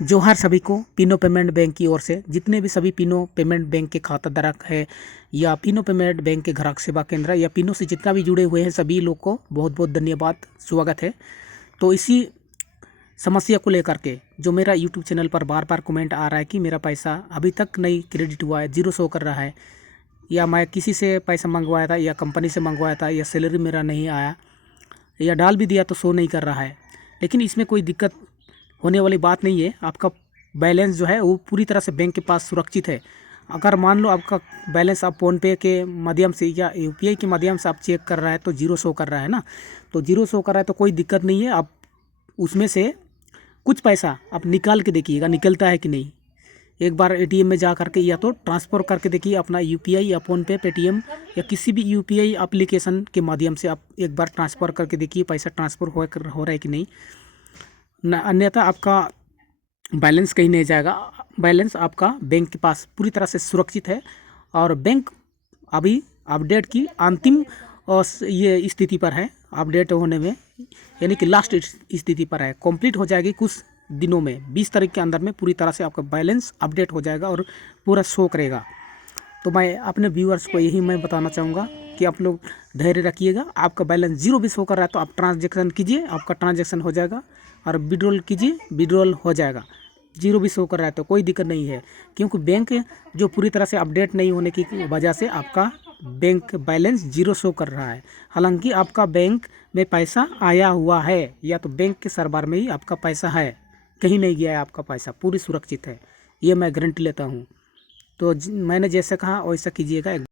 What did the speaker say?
जोहार सभी को पिनो पेमेंट बैंक की ओर से। जितने भी सभी पिनो पेमेंट बैंक के खाता धारक है या पिनो पेमेंट बैंक के ग्राहक सेवा केंद्र या पिनो से जितना भी जुड़े हुए हैं सभी लोग को बहुत बहुत धन्यवाद, स्वागत है। तो इसी समस्या को लेकर के जो मेरा यूट्यूब चैनल पर बार बार कमेंट आ रहा है कि मेरा पैसा अभी तक नहीं क्रेडिट हुआ है, जीरो शो कर रहा है, या मैं किसी से पैसा मंगवाया था या कंपनी से मंगवाया था या सैलरी मेरा नहीं आया या डाल भी दिया तो शो नहीं कर रहा है। लेकिन इसमें कोई दिक्कत होने वाली बात नहीं है। आपका बैलेंस जो है वो पूरी तरह से बैंक के पास सुरक्षित है। अगर मान लो आपका बैलेंस आप फ़ोनपे के माध्यम से या यूपीआई के माध्यम से आप चेक कर रहा है तो जीरो शो कर रहा है ना, तो जीरो शो कर रहा है तो कोई दिक्कत नहीं है। आप उसमें से कुछ पैसा आप निकाल के देखिएगा निकलता है कि नहीं। एक बार एटीएम में जा करके या तो ट्रांसफ़र करके देखिए अपना यूपीआई या फ़ोनपे, पेटीएम या किसी भी यूपीआई एप्लीकेशन के माध्यम से आप एक बार ट्रांसफ़र करके देखिए पैसा ट्रांसफ़र हो रहा है कि नहीं। अन्यथा आपका बैलेंस कहीं नहीं जाएगा। बैलेंस आपका बैंक के पास पूरी तरह से सुरक्षित है और बैंक अभी अपडेट की अंतिम ये स्थिति पर है, अपडेट होने में यानी कि लास्ट स्थिति पर है। कंप्लीट हो जाएगी कुछ दिनों में, 20 तारीख के अंदर में पूरी तरह से आपका बैलेंस अपडेट हो जाएगा और पूरा शो करेगा। तो मैं अपने व्यूअर्स को यही मैं बताना चाहूँगा कि आप लोग धैर्य रखिएगा। आपका बैलेंस जीरो भी शो कर रहा है तो आप ट्रांजैक्शन कीजिए, आपका ट्रांजैक्शन हो जाएगा, और विड्रॉल कीजिए, विड्रॉल हो जाएगा। जीरो भी शो कर रहा है तो कोई दिक्कत नहीं है, क्योंकि बैंक जो पूरी तरह से अपडेट नहीं होने की वजह से आपका बैंक बैलेंस जीरो शो कर रहा है। हालांकि आपका बैंक में पैसा आया हुआ है, या तो बैंक के सर्वर में ही आपका पैसा है, कहीं नहीं गया है, आपका पैसा पूरी सुरक्षित है, ये मैं गारंटी लेता हूँ। तो मैंने जैसे कहा वैसा कीजिएगा।